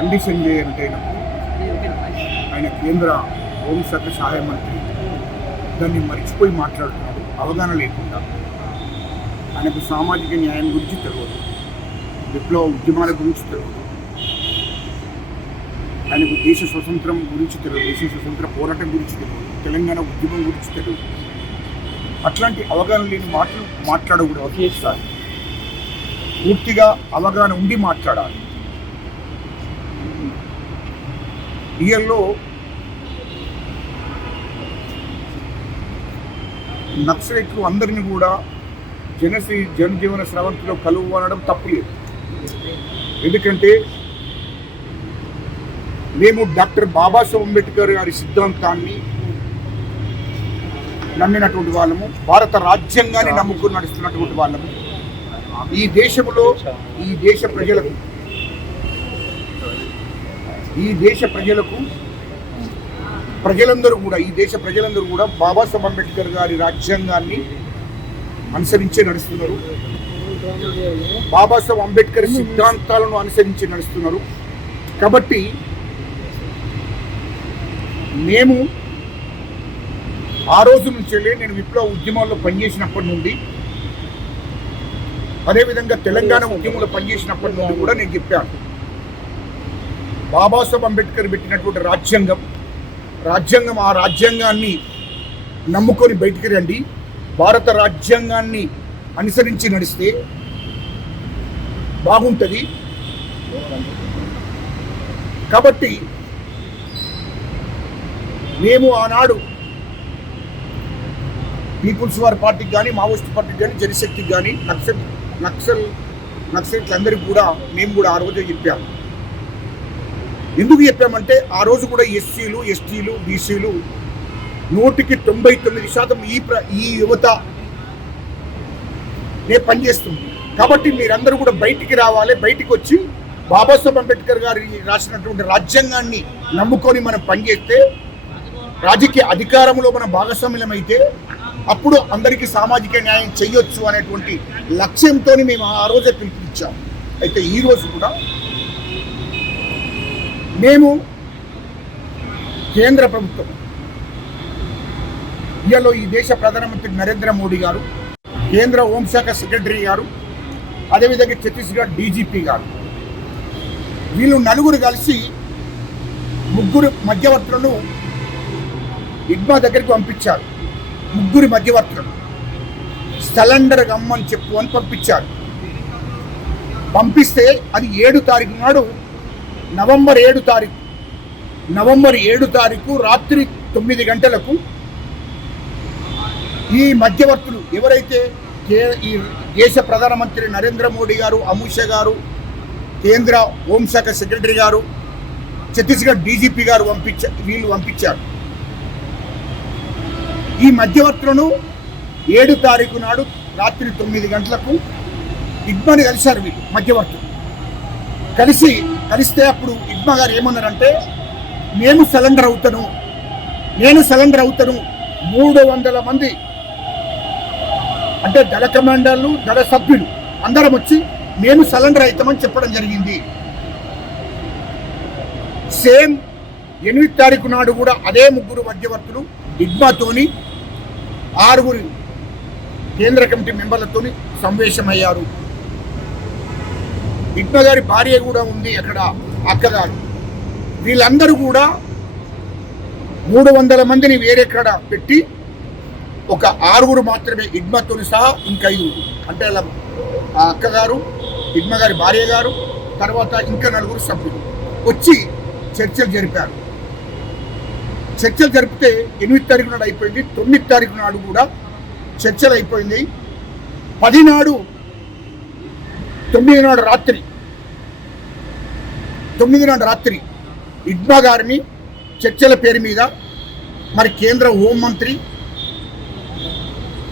Condition Sanjay ఆయన కేంద్ర హోంశాఖ సహాయ మంత్రి. దాన్ని మర్చిపోయి మాట్లాడుతున్నాడు. అవగాహన లేకుండా. ఆయనకు సామాజిక న్యాయం గురించి తెలియదు విప్లవ ఉద్యమాల గురించి తెలియదు ఆయనకు దేశ స్వతంత్రం గురించి తెలియదు దేశ స్వతంత్ర పోరాటం గురించి తెలియదు తెలంగాణ ఉద్యమం గురించి తెలియదు అట్లాంటి అవగాహన లేని మాటలు మాట్లాడకూడదు. సార్. పూర్తిగా అవగాహన ఉండి మాట్లాడాలి. ఇయర్లో నక్సలైట్లు అందరినీ కూడా జనసి జనజీవన స్రవంతిలో కలువు అనడం తప్పులేదు. ఎందుకంటే మేము డాక్టర్ బాబాసాహెబ్ అంబేద్కర్ గారి సిద్ధాంతాన్ని నమ్మినటువంటి వాళ్ళము భారత రాజ్యాంగాన్ని నమ్ముకుని నడుస్తున్నటువంటి వాళ్ళము. ఈ దేశంలో ఈ దేశ ప్రజలకు ఈ దేశ ప్రజలకు ప్రజలందరూ కూడా ఈ దేశ ప్రజలందరూ కూడా బాబాసాహెబ్ అంబేద్కర్ గారి రాజ్యాంగాన్ని అనుసరించే నడుస్తున్నారు. బాబాసాహెబ్ అంబేద్కర్ సిద్ధాంతాలను అనుసరించి నడుస్తున్నారు. కాబట్టి మేము ఆ రోజు నుంచెల్లే నేను విప్లవ ఉద్యమాల్లో పనిచేసినప్పటి నుండి అదేవిధంగా తెలంగాణ ఉద్యమంలో పనిచేసినప్పటి నుండి కూడా నేను చెప్పాను. బాబాసాహెబ్ అంబేద్కర్ పెట్టినటువంటి రాజ్యాంగం రాజ్యాంగం ఆ రాజ్యాంగాన్ని నమ్ముకొని బయటికి రండి. భారత రాజ్యాంగాన్ని అనుసరించి నడిస్తే బాగుంటుంది. కాబట్టి మేము ఆనాడు పీపుల్స్ వార్ పార్టీకి కానీ మావోయిస్ట్ పార్టీకి కానీ జనశక్తికి కానీ నక్సల్ నక్సల్ నక్సలైట్లందరికీ కూడా మేము కూడా ఆ రోజే చెప్పాము. ఎందుకు చెప్పామంటే ఆ రోజు కూడా ఎస్సీలు ఎస్టీలు బీసీలు నూటికి తొంభై తొమ్మిది శాతం ఈ ప్ర ఈ యువత నే పనిచేస్తుంది. కాబట్టి మీరందరూ కూడా బయటికి రావాలి బయటికి వచ్చి బాబాసాహెబ్ అంబేద్కర్ గారి రాసినటువంటి రాజ్యాంగాన్ని నమ్ముకొని మనం పనిచేస్తే రాజకీయ అధికారంలో మన భాగస్వామ్యం అయితే అప్పుడు అందరికీ సామాజిక న్యాయం చేయొచ్చు అనేటువంటి లక్ష్యంతో మేము ఆ రోజే పిలుపునిచ్చాం. అయితే ఈ రోజు కూడా మేము కేంద్ర ప్రభుత్వం. ఇయలో ఈ దేశ ప్రధానమంత్రి నరేంద్ర మోడీ గారు కేంద్ర హోంశాఖ సెక్రటరీ గారు అదేవిధంగా ఛత్తీస్గఢ్ డీజీపీ గారు. వీళ్ళు నలుగురు కలిసి ముగ్గురు మధ్యవర్తులను ఇగ్మా దగ్గరికి పంపించారు. ముగ్గురు మధ్యవర్తులను. సలెండర్ గమ్మని చెప్పు అని పంపించారు. పంపిస్తే అది ఏడు తారీఖు నాడు నవంబర్ ఏడు తారీఖు నవంబర్ ఏడు తారీఖు రాత్రి తొమ్మిది గంటలకు ఈ మధ్యవర్తులు ఎవరైతే కే- ఈ దేశ ప్రధానమంత్రి నరేంద్ర మోడీ గారు అమిత్ గారు కేంద్ర హోంశాఖ సెక్రటరీ గారు ఛత్తీస్గఢ్ డీజీపీ గారు పంపించ వీళ్ళు పంపించారు. ఈ మధ్యవర్తులను ఏడు తారీఖు నాడు రాత్రి తొమ్మిది గంటలకు ఇబ్బంది కలిశారు వీళ్ళు మధ్యవర్తులు. కలిసి కలిస్తే అప్పుడు ఇగ్మా గారు ఏమన్నారంటే మేము సరెండర్ అవుతాను. నేను సరెండర్ అవుతాను. మూడు వందల మంది అంటే దళ కమాండర్లు దళ సభ్యులు అందరం వచ్చి మేము సరెండర్ అవుతామని చెప్పడం జరిగింది. సేమ్ ఎనిమిది తారీఖు నాడు కూడా అదే ముగ్గురు మధ్యవర్తులు ఇగ్మాతోని ఆరుగురు కేంద్ర కమిటీ మెంబర్లతోని సమావేశమయ్యారు. ఇగ్మా గారి భార్య కూడా ఉంది అక్కడ అక్కగారు. వీళ్ళందరూ కూడా మూడు వందల మందిని వేరేక్కడ పెట్టి ఒక ఆరుగురు మాత్రమే ఇగ్మతో సహా ఇంకా అంటే ఆ అక్కగారు ఇగ్మ గారి భార్య గారు తర్వాత ఇంకా నలుగురు సభ్యులు. వచ్చి చర్చలు జరిపారు. చర్చలు జరిపితే ఎనిమిది తారీఖు నాడు అయిపోయింది తొమ్మిది తారీఖు నాడు కూడా చర్చలు అయిపోయింది. పదినాడు తొమ్మిది నాడు రాత్రి. తొమ్మిది నాడు రాత్రి ఇడ్మా గారిని చర్చల పేరు మీద మరి కేంద్ర హోంమంత్రి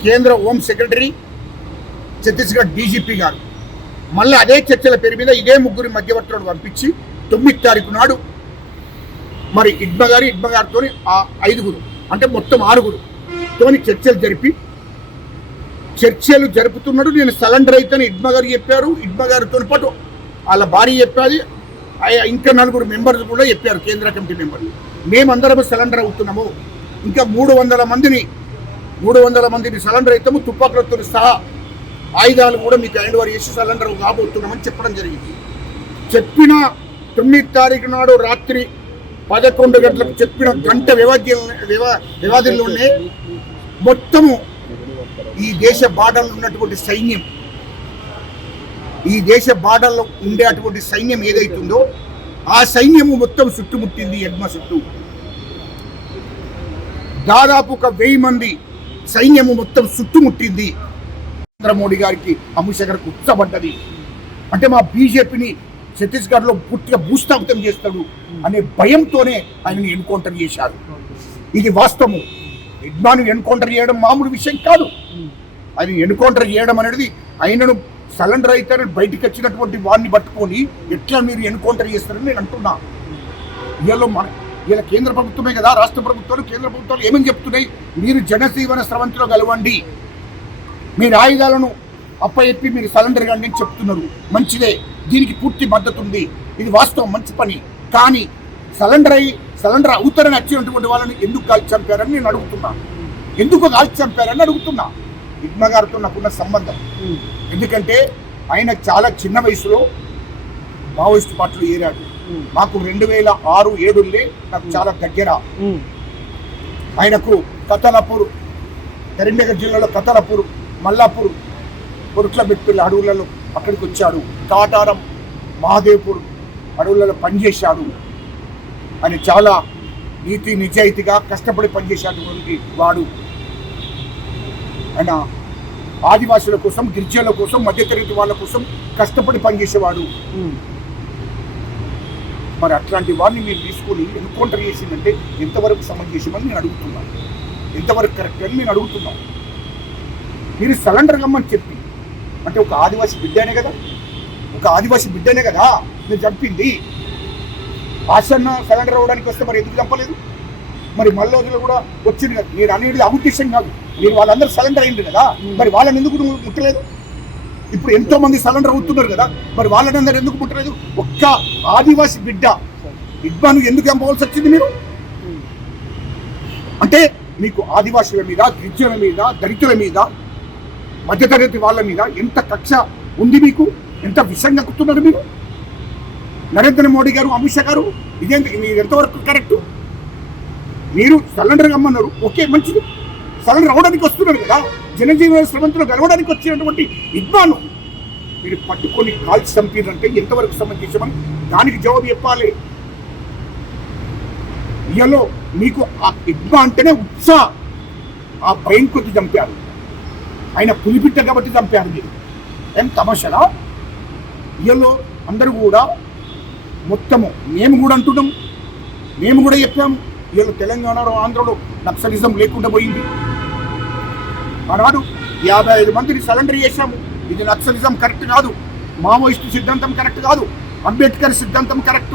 కేంద్ర హోం సెక్రటరీ ఛత్తీస్గఢ్ డీజీపీ గారు మళ్ళీ అదే చర్చల పేరు మీద ఇదే ముగ్గురు మధ్యవర్తులను పంపించి తొమ్మిది తారీఖు నాడు మరి ఇగ్మ గారి ఇగ్మ గారితో ఆ ఐదుగురు అంటే మొత్తం ఆరుగురు తోని చర్చలు జరిపి చర్చలు జరుపుతున్నాడు. నేను సరెండర్ అయితేనే ఇడ్మ గారు చెప్పారు. ఇడ్మ గారితో పాటు వాళ్ళ భార్య చెప్పాలి ఆ- ఇంకా నలుగురు మెంబర్స్ కూడా చెప్పారు కేంద్ర కమిటీ మెంబర్లు. మేమందరం సరెండర్ అవుతున్నాము. ఇంకా మూడు వందల మందిని మూడు వందల మందిని సరెండర్ అవుతాము. తుపాకులతో సహా ఆయుధాలు కూడా మీకు హ్యాండ్ ఓవర్ చేసి సరెండర్ కాబోతున్నామని చెప్పడం జరిగింది. చెప్పిన తొమ్మిది తారీఖు నాడు రాత్రి పదకొండు గంటలకు చెప్పిన గంట వ్యవధి వివా వ్యవధిలోనే మొత్తము ఈ దేశ బార్డర్లో ఉన్నటువంటి సైన్యం ఈ దేశ బార్డర్లో ఉండేటువంటి సైన్యం ఏదైతుందో ఆ సైన్యము మొత్తం చుట్టుముట్టింది యజ్మ చుట్టూ. దాదాపు ఒక వెయ్యి మంది సైన్యము మొత్తం చుట్టుముట్టింది. నరేంద్ర మోడీ గారికి అమిత్ షా గారికి ఉత్సపడ్డది అంటే మా బీజేపీని ఛత్తీస్గఢ్లో పూర్తిగా భూస్థాపితం చేస్తాడు అనే భయంతోనే ఆయనని ఎన్కౌంటర్ చేశారు. ఇది వాస్తవం యజ్మాను ఎన్కౌంటర్ చేయడం మామూలు విషయం కాదు. అది ఎన్కౌంటర్ చేయడం అనేది ఆయనను సరెండర్ అయితే బయటికి వచ్చినటువంటి వాడిని పట్టుకొని ఎట్లా మీరు ఎన్కౌంటర్ చేస్తారని నేను అంటున్నా. వీళ్ళు మన వీళ్ళ కేంద్ర ప్రభుత్వమే కదా రాష్ట్ర ప్రభుత్వాలు కేంద్ర ప్రభుత్వాలు ఏమని చెప్తున్నాయి? మీరు జనజీవన స్రవంతిలో కలవండి. మీరు ఆయుధాలను అప్పచెప్పి మీరు సరెండర్ కండి అని చెప్తున్నారు. మంచిదే. దీనికి పూర్తి మద్దతు ఉంది. ఇది వాస్తవం మంచి పని. కానీ సరెండర్ అయ్యి సరెండర్ అవుతారని వచ్చినటువంటి వాళ్ళని ఎందుకు కాల్చి చంపారని నేను అడుగుతున్నా. ఎందుకు కాల్చి చంపారని అడుగుతున్నా. ఇగ్మ గారితో నాకున్న సంబంధం. ఎందుకంటే ఆయన చాలా చిన్న వయసులో మావోయిస్ట్ పార్టీలో ఏరాడు మాకు రెండు వేల ఆరు ఏడులే నాకు చాలా దగ్గర. ఆయనకు కతలపూర్ కరీంనగర్ జిల్లాలో కతలపూర్ మల్లాపూర్ కొరుట్ల మెట్టుల అడవులలో అక్కడికి వచ్చాడు. కాటారం మహాదేవ్పూర్ అడవులలో పనిచేశాడు. ఆయన చాలా నీతి నిజాయితీగా కష్టపడి పనిచేసేటువంటి వాడు. ఆయన ఆదివాసుల కోసం గిరిజనుల కోసం మధ్యతరగతి వాళ్ళ కోసం కష్టపడి పనిచేసేవాడు. మరి అట్లాంటి వారిని మీరు తీసుకొని ఎన్కౌంటర్ చేసిందంటే ఎంతవరకు సమంజసమని నేను అడుగుతున్నాను ఎంతవరకు కరెక్ట్ అని నేను అడుగుతున్నాను మీరు సరెండర్ కమ్మని చెప్పి అంటే ఒక ఆదివాసి బిడ్డనే కదా ఒక ఆదివాసి బిడ్డనే కదా మీరు చంపింది. ఆసన్న సరెండర్ అవ్వడానికి వస్తే మరి ఎందుకు చంపలేదు? మరి మల్లోజులు కూడా వచ్చింది కదా. మీరు అనేది అవుద్దేశం కాదు. మీరు వాళ్ళందరూ సరెండర్ అయింది కదా. మరి వాళ్ళని ఎందుకు నువ్వు ముట్టలేదు? ఇప్పుడు ఎంతో మంది సరెండర్ అవుతున్నారు కదా. మరి వాళ్ళని అందరూ ఎందుకు ముట్టలేదు? ఒక్క ఆదివాసి బిడ్డ. ఇబ్బంది ఎందుకు చంపవలసి వచ్చింది మీరు? అంటే మీకు ఆదివాసుల మీద గిరిజనుల మీద దళితుల మీద మధ్యతరగతి వాళ్ళ మీద ఎంత కక్ష ఉంది మీకు? ఎంత విషంగా కుతున్నారు మీరు? నరేంద్ర మోడీ గారు అమిత్ షా గారు ఇదేంటి? మీరు ఎంతవరకు కరెక్ట్? మీరు సరెండర్ అమ్మన్నారు ఓకే మంచిది. సరెండర్ అవ్వడానికి వస్తున్నారు కదా. జనజీవన శ్రమంతులు గెలవడానికి వచ్చినటువంటి ఇద్మాను. మీరు పట్టుకొని కాల్చి చంపారంటే ఎంతవరకు సంబంధించమని? దానికి జవాబు చెప్పాలి. ఇయలో మీకు ఆ ఇద్మా అంటేనే ఉత్సాహ ఆ భయం కొద్ది చంపారు. ఆయన పులిపిట్ట కాబట్టి చంపారు మీరు. ఏం తమాషరా ఇయలో అందరూ కూడా మొత్తము మేము కూడా అంటున్నాం. మేము కూడా చెప్పాము వీళ్ళు తెలంగాణలో ఆంధ్రలో నక్సలిజం లేకుండా పోయింది. ఆనాడు యాభై ఐదు మందిని సరెండర్ చేశాము. ఇది నక్సలిజం కరెక్ట్ కాదు. మావోయిస్టు సిద్ధాంతం కరెక్ట్ కాదు. అంబేద్కర్ సిద్ధాంతం కరెక్ట్.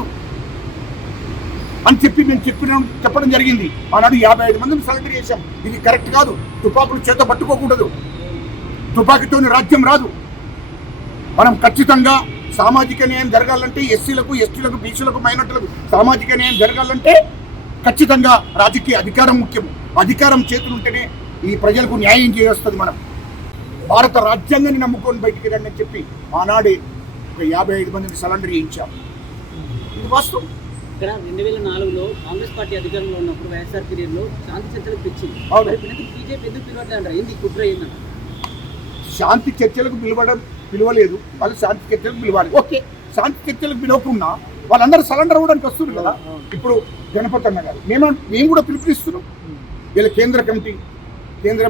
అని చెప్పి మేము చెప్పిన చెప్పడం జరిగింది. ఆనాడు యాభై ఐదు మందిని సరెండర్ చేశాం. ఇది కరెక్ట్ కాదు. తుపాకులు చేత పట్టుకోకూడదు. తుపాకీతోని రాజ్యం రాదు. మనం ఖచ్చితంగా సామాజిక న్యాయం జరగాలంటే ఎస్సీలకు ఎస్టీలకు బీసీలకు మైనార్టీలకు సామాజిక న్యాయం జరగాలంటే ఖచ్చితంగా రాజకీయ అధికారం ముఖ్యం అధికారం చేతులుంటేనే ఈ ప్రజలకు న్యాయం చేయవస్తుంది మనం. భారత రాజ్యాంగాన్ని నమ్ముకొని బయటికి రండి అని చెప్పి ఆనాడే ఒక యాభై ఐదు మందిని సరెండర్ చేయించాం ఇది వాస్తవం. ఇక్కడ రెండు వేల నాలుగులో కాంగ్రెస్ పార్టీ అధికారంలో ఉన్నప్పుడు వైఎస్ఆర్ పీరియడ్లో శాంతి చర్చలకు ఎందుకు బీజేపీ ఎందుకు పిలవట్లేదు అంటారు? ఏంది కుట్ర ఏంటంట శాంతి చర్చలకు పిలవడం పిలవలేదు. వాళ్ళు శాంతి చర్చలకు పిలవాలి. ఓకే. శాంతి చర్చలకు పిలవకుండా వాళ్ళందరూ సరెండర్ అవ్వడానికి వస్తున్నారు కదా. ఇప్పుడు గణపతి అన్న గారు మేము మేము కూడా పిలుపునిస్తున్నాం. వీళ్ళ కేంద్ర కమిటీ కేంద్ర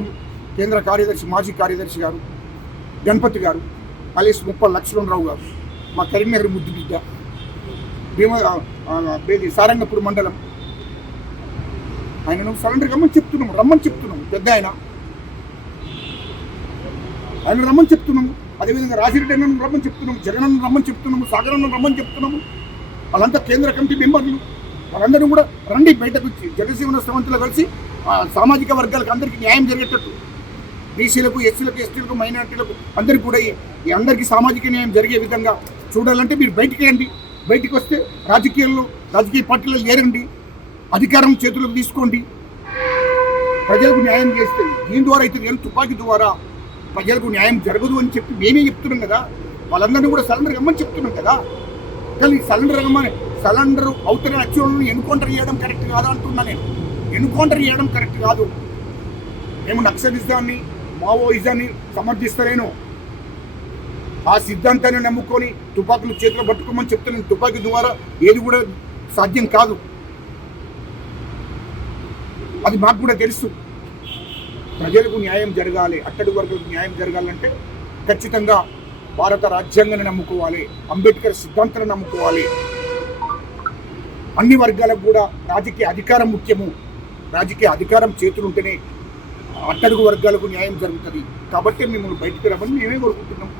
కేంద్ర కార్యదర్శి మాజీ కార్యదర్శి గారు గణపతి గారు మలేష్ ముప్ప లక్ష్మణరావు గారు మా కరీంనగర్ ముద్దు బిడ్డ భీమ సారంగపూర్ మండలం. ఆయనను సరెండర్ రమ్మని చెప్తున్నాము రమ్మని చెప్తున్నాము పెద్ద ఆయన. ఆయన రమ్మని చెప్తున్నాము. అదేవిధంగా రాజిరెడ్డి అన్నను రమ్మని చెప్తున్నాము. జగన్ రమ్మని చెప్తున్నాము. సాగర్ రమ్మని చెప్తున్నాము. వాళ్ళంతా కేంద్ర కమిటీ మెంబర్లు. వాళ్ళందరూ కూడా రండి బయటకు వచ్చి. జనజీవన శ్రమంతులు కలిసి ఆ, సామాజిక వర్గాలకు అందరికీ న్యాయం జరిగేటట్టు. బీసీలకు ఎస్సీలకు ఎస్టీలకు మైనార్టీలకు అందరికీ కూడా ఈ- అందరికీ సామాజిక న్యాయం జరిగే విధంగా చూడాలంటే మీరు బయటికి రండి. బయటికి వస్తే రాజకీయాల్లో రాజకీయ పార్టీలో చేరండి అధికారం చేతులకు తీసుకోండి. ప్రజలకు న్యాయం చేస్తే దీని ద్వారా అయితే నేను తుపాకీ ద్వారా ప్రజలకు న్యాయం జరగదు అని చెప్పి మేమే చెప్తున్నాం కదా. వాళ్ళందరినీ కూడా సరెండర్ రమ్మని చెప్తున్నాం కదా. కానీ సరెండర్ రమ్మని సరెండర్ అవుతున్న నచ్చిన ఎన్కౌంటర్ చేయడం కరెక్ట్ కాదు అంటున్నా నేను. ఎన్కౌంటర్ చేయడం కరెక్ట్ కాదు. మేము నక్సలిజాన్ని మావోయిజాన్ని సమర్థిస్తలేను. ఆ సిద్ధాంతాన్ని నమ్ముకొని తుపాకులు చేతిలో పట్టుకోమని చెప్తున్నాను తుపాకీ ద్వారా ఏది కూడా సాధ్యం కాదు. అది మాకు కూడా తెలుసు. ప్రజలకు న్యాయం జరగాలి అట్టడి వర్గాలకు న్యాయం జరగాలంటే ఖచ్చితంగా భారత రాజ్యాంగాన్ని నమ్ముకోవాలి అంబేద్కర్ సిద్ధాంతాన్ని నమ్ముకోవాలి. అన్ని వర్గాలకు కూడా రాజకీయ అధికారం ముఖ్యము. రాజకీయ అధికారం చేతులు ఉంటేనే అట్టడుగు వర్గాలకు న్యాయం జరుగుతుంది. కాబట్టి మిమ్మల్ని బయటకు రమ్మని మేమే కోరుకుంటున్నాం.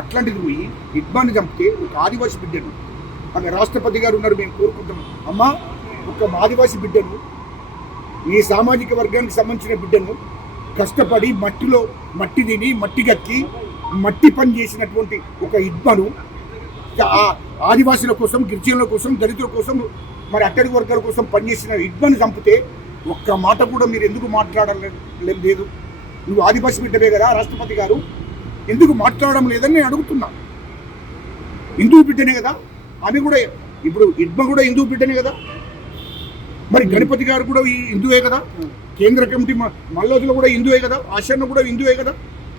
అట్లాంటిది పోయి ఇబ్బంది చంపితే ఒక ఆదివాసి బిడ్డను అక్కడ రాష్ట్రపతి గారు ఉన్నారు మేము కోరుకుంటున్నాం. అమ్మ ఒక ఆదివాసి బిడ్డను ఈ సామాజిక వర్గానికి సంబంధించిన బిడ్డను కష్టపడి మట్టిలో మట్టి తిని మట్టి గక్కి మట్టి పని చేసినటువంటి ఒక ఇబ్బందు. ఆ ఆదివాసుల కోసం గిరిజనుల కోసం దళితుల కోసం మరి అట్టడి వర్గాల కోసం పనిచేసిన ఇబ్బంది చంపితే ఒక్క మాట కూడా మీరు ఎందుకు మాట్లాడడం లేదు? నువ్వు ఆదివాసి బిడ్డవే కదా రాష్ట్రపతి గారు. ఎందుకు మాట్లాడడం లేదని నేను అడుగుతున్నా. హిందూ బిడ్డనే కదా? ఆమె కూడా ఇప్పుడు ఇడ్మ కూడా హిందూ బిడ్డనే కదా? మరి గణపతి గారు కూడా ఈ హిందువే కదా? కేంద్ర కమిటీ మల్లోజులో కూడా హిందువే కదా ఆశన్న కూడా హిందువే కదా.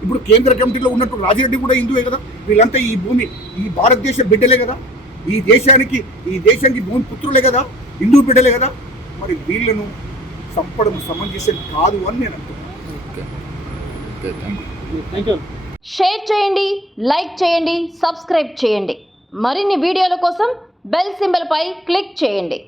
ఇప్పుడు కేంద్ర కమిటీలో ఉన్నట్టు రాజిరెడ్డి కూడా హిందువే కదా. వీళ్ళంతా ఈ భూమి ఈ భారతదేశ బిడ్డలే కదా. ఈ దేశానికి ఈ దేశానికి భూమి పుత్రులే కదా హిందూ బిడ్డలే కదా. మరి వీళ్ళను చంపడం సమంజసం కాదు అని నేను అంటున్నాను okay. Okay thank you thank you share చేయండి లైక్ చేయండి సబ్స్క్రైబ్ చేయండి. మరిన్ని వీడియోల కోసం బెల్ సింబల్పై క్లిక్ చేయండి.